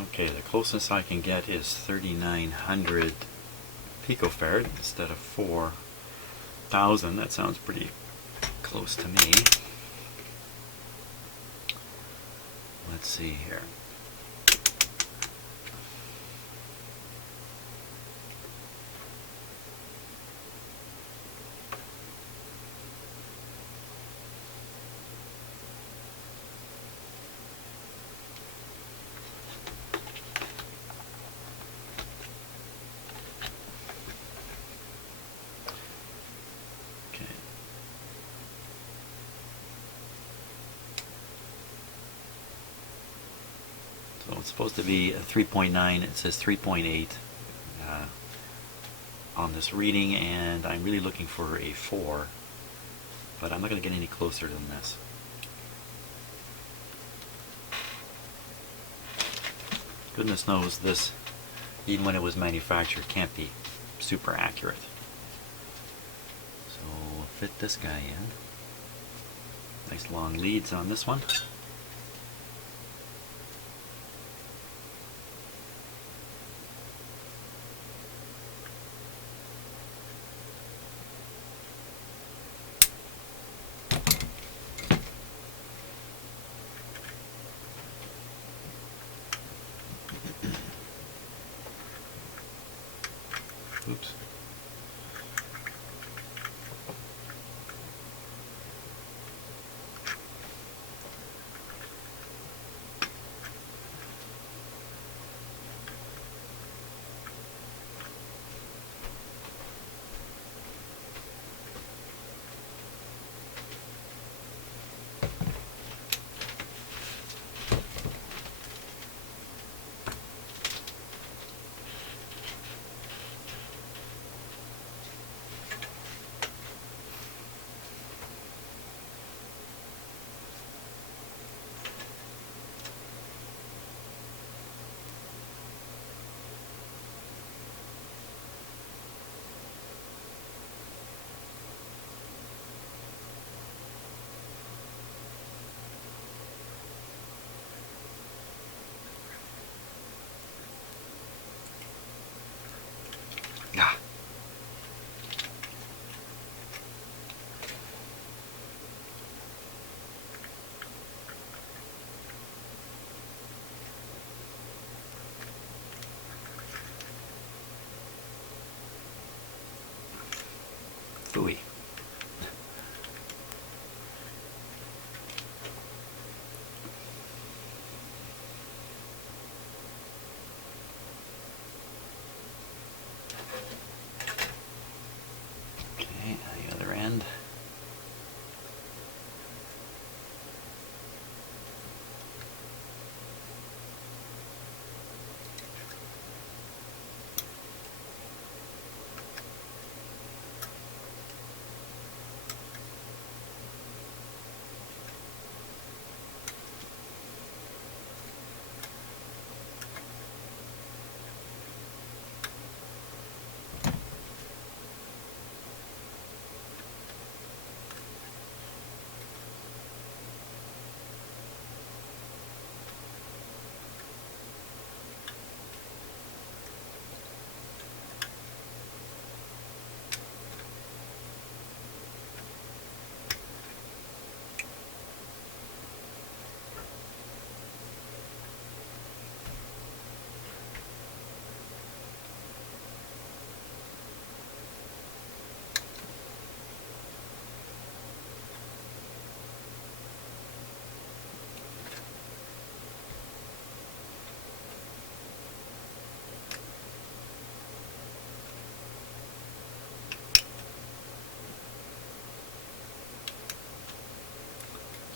Okay, the closest I can get is 3900 picofarad instead of 4000. That sounds pretty close to me. Let's see here. So it's supposed to be a 3.9. It says 3.8 on this reading, and I'm really looking for a 4, but I'm not going to get any closer than this. Goodness knows this, even when it was manufactured, can't be super accurate. So we'll fit this guy in. Nice long leads on this one. Oops. Ah. Phooey. Okay, the other end.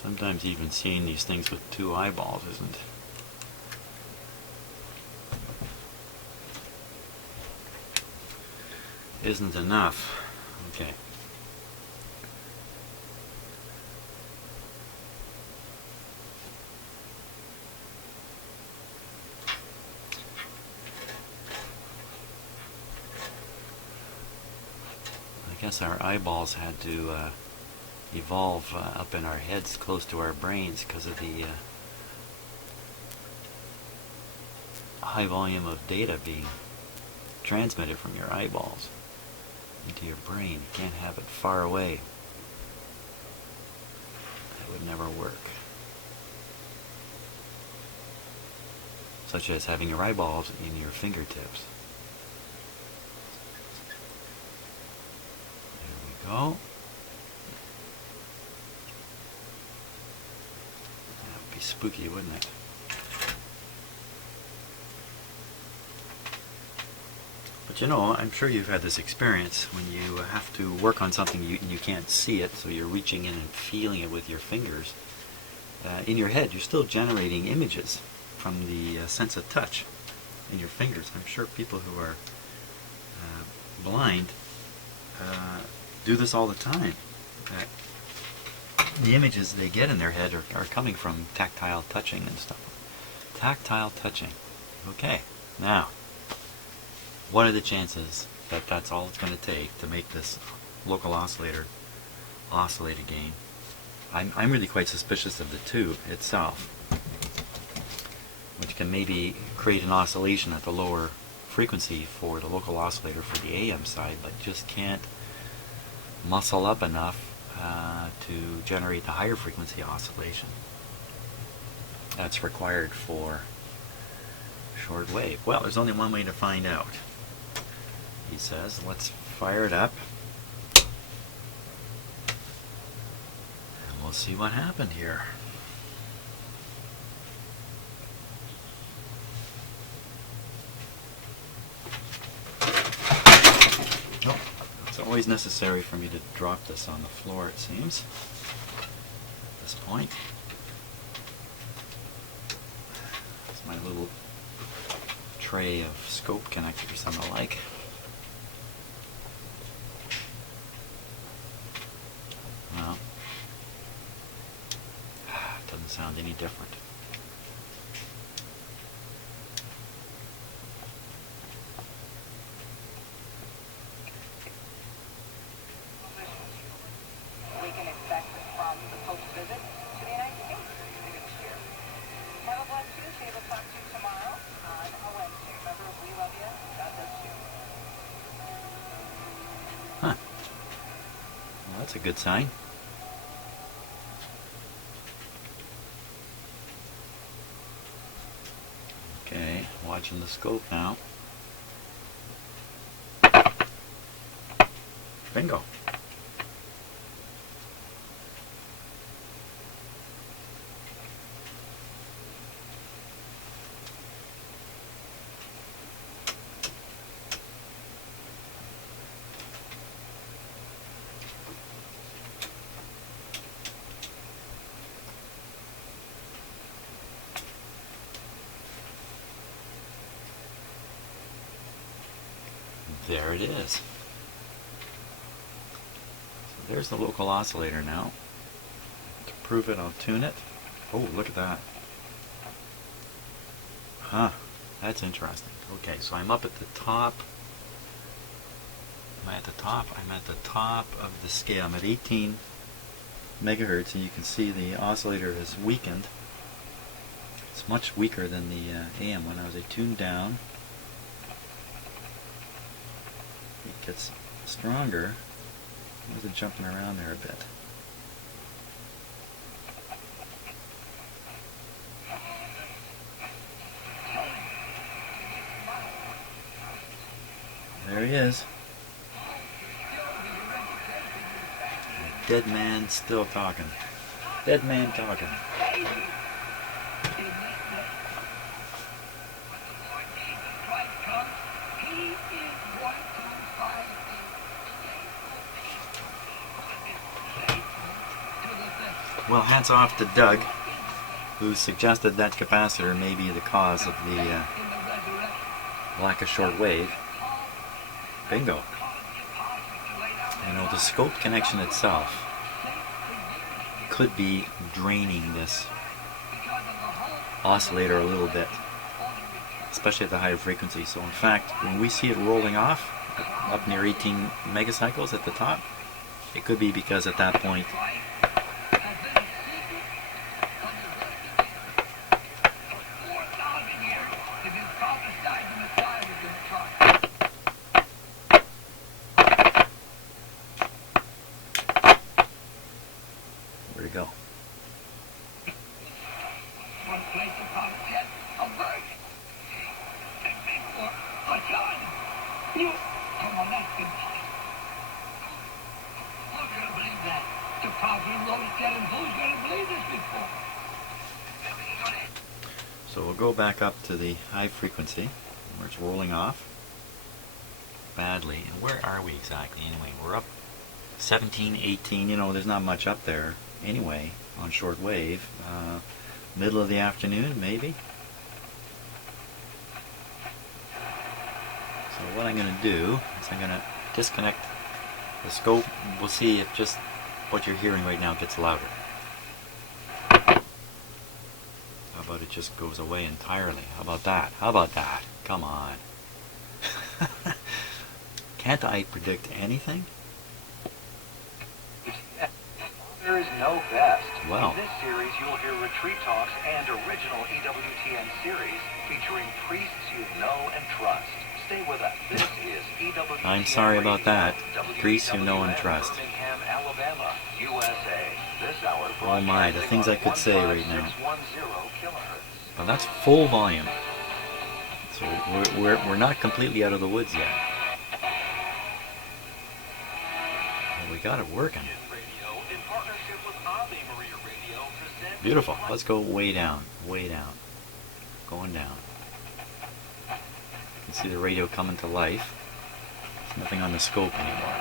Sometimes even seeing these things with two eyeballs isn't enough. Okay. I guess our eyeballs had to evolve up in our heads close to our brains because of the high volume of data being transmitted from your eyeballs into your brain. You can't have it far away. That would never work. Such as having your eyeballs in your fingertips. There we go. That would be spooky, wouldn't it? But you know, I'm sure you've had this experience when you have to work on something and you can't see it, so you're reaching in and feeling it with your fingers. In your head, you're still generating images from the sense of touch in your fingers. I'm sure people who are blind do this all the time. The images they get in their head are coming from tactile touching and stuff. Tactile touching. Okay, now, what are the chances that that's all it's going to take to make this local oscillator oscillate again? I'm really quite suspicious of the tube itself, which can maybe create an oscillation at the lower frequency for the local oscillator for the AM side, but just can't muscle up enough to generate the higher frequency oscillation that's required for shortwave. Well, there's only one way to find out. He says, let's fire it up and we'll see what happened here. Oh, it's always necessary for me to drop this on the floor, it seems, at this point. It's my little tray of scope connectors and the like. Well, it doesn't sound any different. We can expect from the Pope's visit to the United States this year. Have a blessed Tuesday. We'll talk to you tomorrow on a Wednesday. Remember, we love you. God loves you. Huh. Well, that's a good sign. Okay, watching the scope now. Bingo. There it is. So there's the local oscillator now. To prove it, I'll tune it. Oh, look at that. Huh, that's interesting. Okay, so I'm up at the top. Am I at the top? I'm at the top of the scale. I'm at 18 megahertz, and you can see the oscillator has weakened. It's much weaker than the AM one. I was tuned down. It gets stronger. Why is it jumping around there a bit? There he is. A dead man still talking. Dead man talking. Well, hats off to Doug, who suggested that capacitor may be the cause of the lack of short wave. Bingo. You know, the scope connection itself could be draining this oscillator a little bit, especially at the higher frequency. So in fact, when we see it rolling off up near 18 megacycles at the top, it could be because at that point So we'll go back up to the high frequency where it's rolling off badly. And where are we exactly anyway? We're up 17, 18, you know, there's not much up there anyway on shortwave. Middle of the afternoon, maybe. So what I'm going to do is I'm going to disconnect the scope. We'll see if just what you're hearing right now gets louder. How about it just goes away entirely? How about that? How about that? Come on. Can't I predict anything? There is no best. Wow. In this series, you'll hear retreat talks and original EWTN series featuring priests you know and trust. Stay with us. This is EWTN. I'm sorry about that. Priests you know and WWWM, trust. Birmingham, Alabama, USA. This hour Oh my, the things I could say right now. 15610 kilohertz. Well, that's full volume. So we're not completely out of the woods yet. Well, we got it working. Beautiful. Let's go way down, way down. Going down. You can see the radio coming to life. There's nothing on the scope anymore.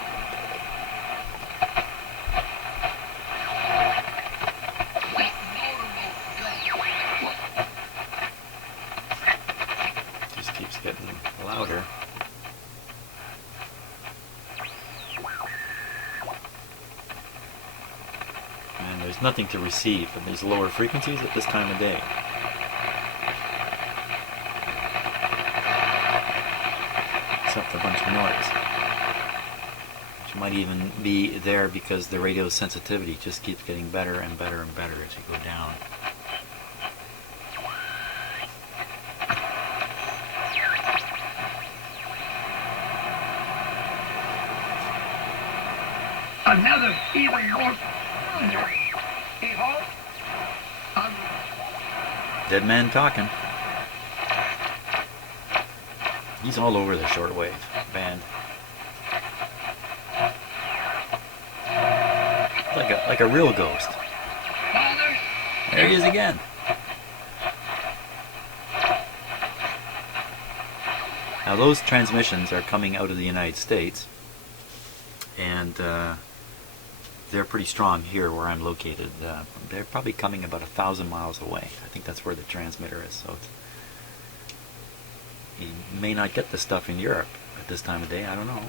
Just keeps getting louder. And there's nothing to receive from these lower frequencies at this time of day. Except a bunch of noise. Which might even be there because the radio sensitivity just keeps getting better and better and better as you go down. Another even more. Dead man talking. He's all over the shortwave band. Like a real ghost. There he is again. Now those transmissions are coming out of the United States, and they're pretty strong here where I'm located. They're probably coming about 1,000 miles away. I think that's where the transmitter is. So you may not get this stuff in Europe at this time of day. I don't know.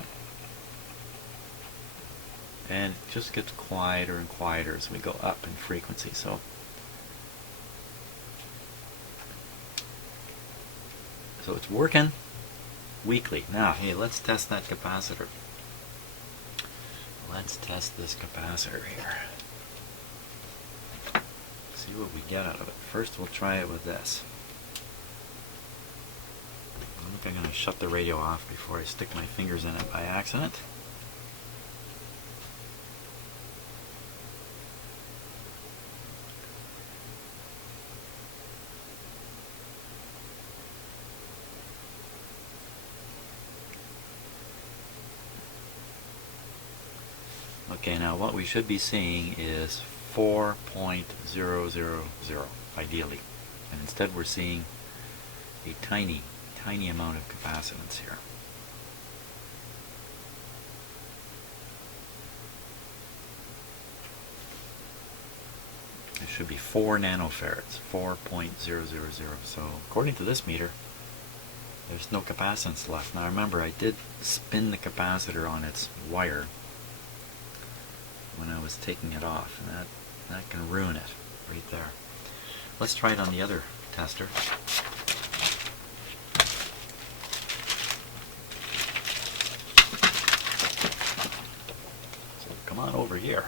And it just gets quieter and quieter as we go up in frequency. So it's working weekly. Now, hey, let's test that capacitor. Let's test this capacitor here. See what we get out of it. First we'll try it with this. I think I'm going to shut the radio off before I stick my fingers in it by accident. Okay, now what we should be seeing is 4.000 ideally, and instead we're seeing a tiny amount of capacitance here. It should be 4 nanofarads, 4.000. So according to this meter, there's no capacitance left. Now remember, I did spin the capacitor on its wire when I was taking it off, and that can ruin it right there. Let's try it on the other tester. So come on over here.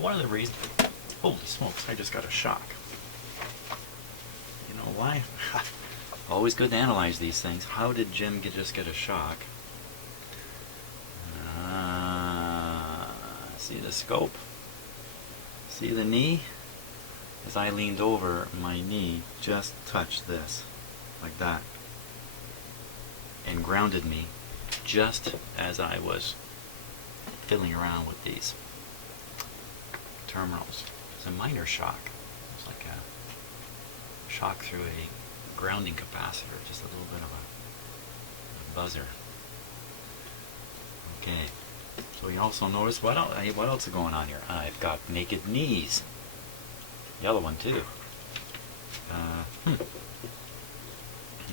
One of the reasons, holy smokes, I just got a shock. You know why? Always good to analyze these things. How did Jim just get a shock? See the scope? See the knee? As I leaned over, my knee just touched this. like that, and grounded me just as I was fiddling around with these terminals. It's a minor shock. It's like a shock through a grounding capacitor, just a little bit of a buzzer. Okay, so you also notice what else is going on here? I've got naked knees. The other one too.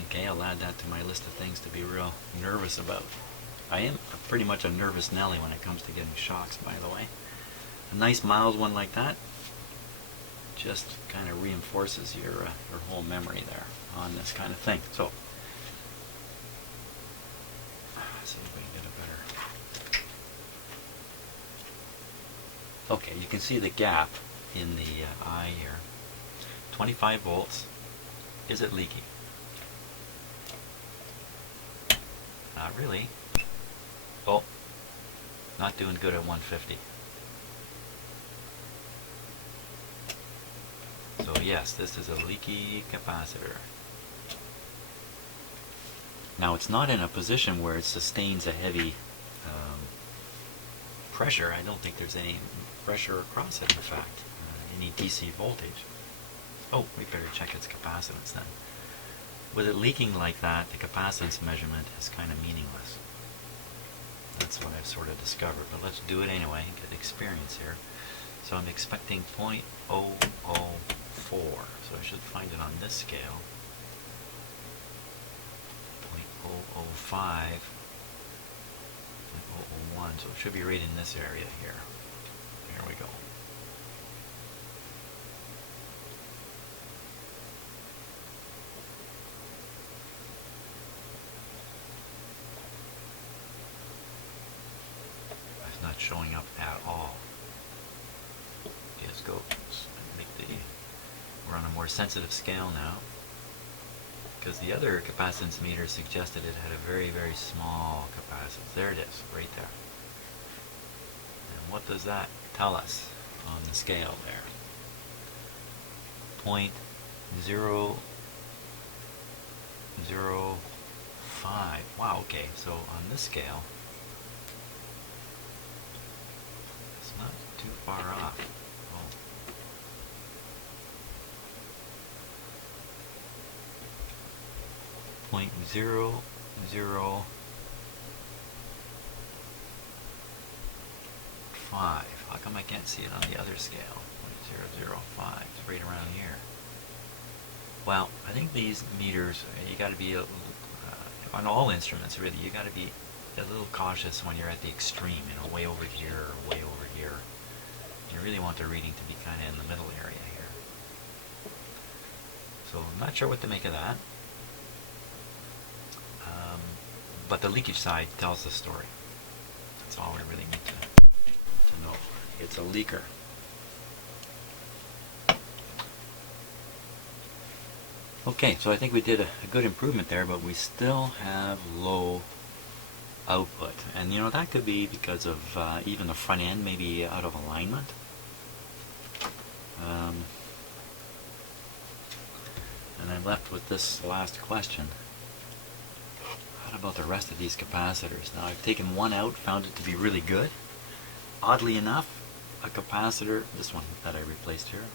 Okay, I'll add that to my list of things to be real nervous about. I am pretty much a nervous Nelly when it comes to getting shocks, by the way. A nice mild one like that just kind of reinforces your whole memory there on this kind of thing. So, let's see if we can get a better... Okay, you can see the gap in the eye here. 25 volts. Is it leaky? Not really. Oh, not doing good at 150. So yes, this is a leaky capacitor. Now it's not in a position where it sustains a heavy pressure. I don't think there's any pressure across it, in fact. Any DC voltage. Oh, we better check its capacitance then. With it leaking like that, the capacitance measurement is kind of meaningless. That's what I've sort of discovered, but let's do it anyway and get experience here. So I'm expecting 0.004, so I should find it on this scale. 0.005, 0.001, so it should be right in this area here. Here we go. Not showing up at all. Let's go. We're on a more sensitive scale now, because the other capacitance meter suggested it had a very, very small capacitance. There it is, right there. And what does that tell us on the scale there? 0.005. Wow, okay, so on this scale, not too far off. Oh. 0.005. How come I can't see it on the other scale? 0.005. It's right around here. Well, I think these meters, you got to be on all instruments really. You got to be a little cautious when you're at the extreme. You know, way over here or way over here. You really want the reading to be kind of in the middle area here. So I'm not sure what to make of that. But the leakage side tells the story. That's all we really need to know. It's a leaker. Okay, so I think we did a good improvement there, but we still have low output. And you know, that could be because of even the front end maybe out of alignment. And I'm left with this last question. What about the rest of these capacitors? Now I've taken one out, found it to be really good. Oddly enough, a capacitor, this one that I replaced here,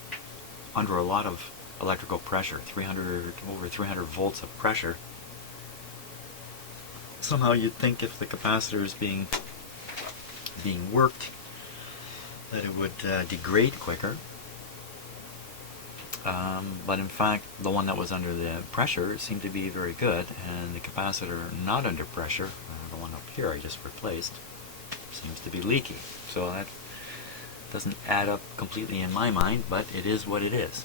under a lot of electrical pressure, over 300 volts of pressure. Somehow you'd think if the capacitor is being worked that it would degrade quicker. But in fact, the one that was under the pressure seemed to be very good, and the capacitor not under pressure, the one up here I just replaced, seems to be leaky. So that doesn't add up completely in my mind, but it is what it is.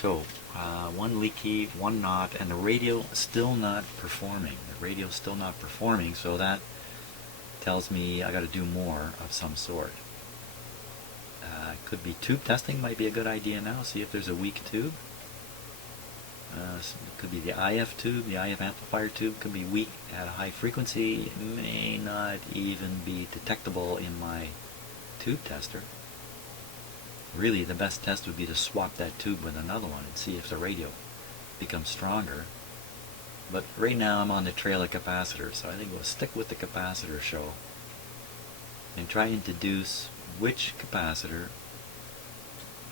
So, one leaky, one not, and the radio still not performing. The radio still not performing, so that tells me I got to do more of some sort. Could be tube testing, might be a good idea now. See if there's a weak tube. It could be the IF tube, the IF amplifier tube could be weak at a high frequency. It may not even be detectable in my tube tester. Really, the best test would be to swap that tube with another one and see if the radio become stronger. But right now I'm on the trail of capacitor, so I think we'll stick with the capacitor show and try and deduce which capacitor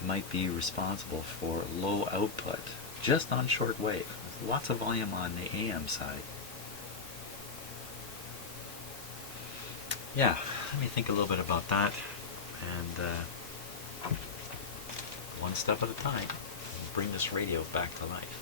might be responsible for low output just on shortwave. Lots of volume on the AM side. Yeah, let me think a little bit about that, and one step at a time, bring this radio back to life.